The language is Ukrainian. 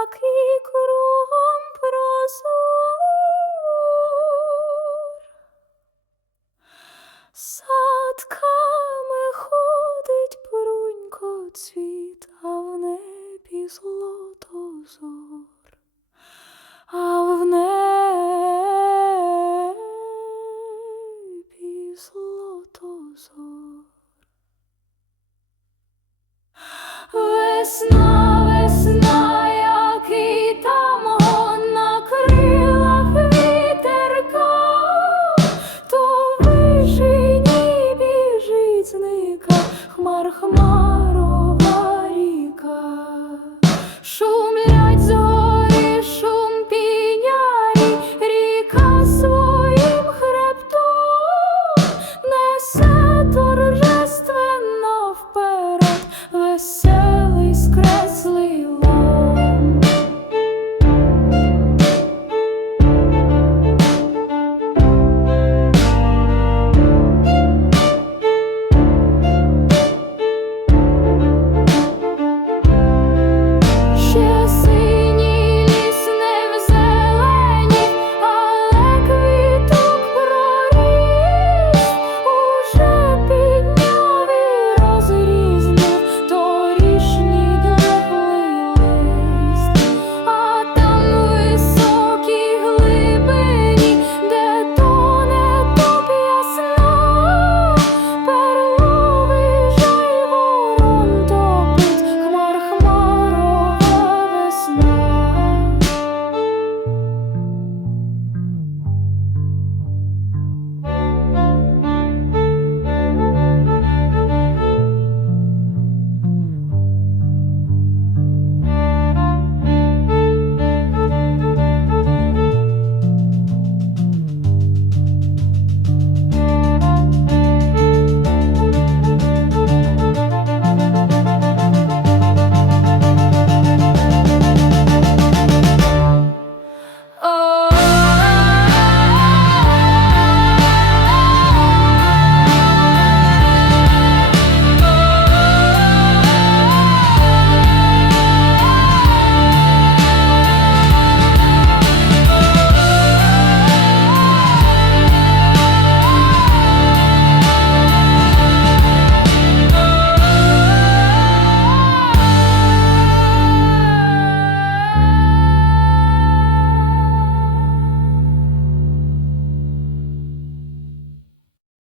який кругом прозор. Садками ходить прунько цвіта. хмар хмарова ріка, шумлять зорі, шум піняні, ріка своїм хребтом несе торжественно вперед весело.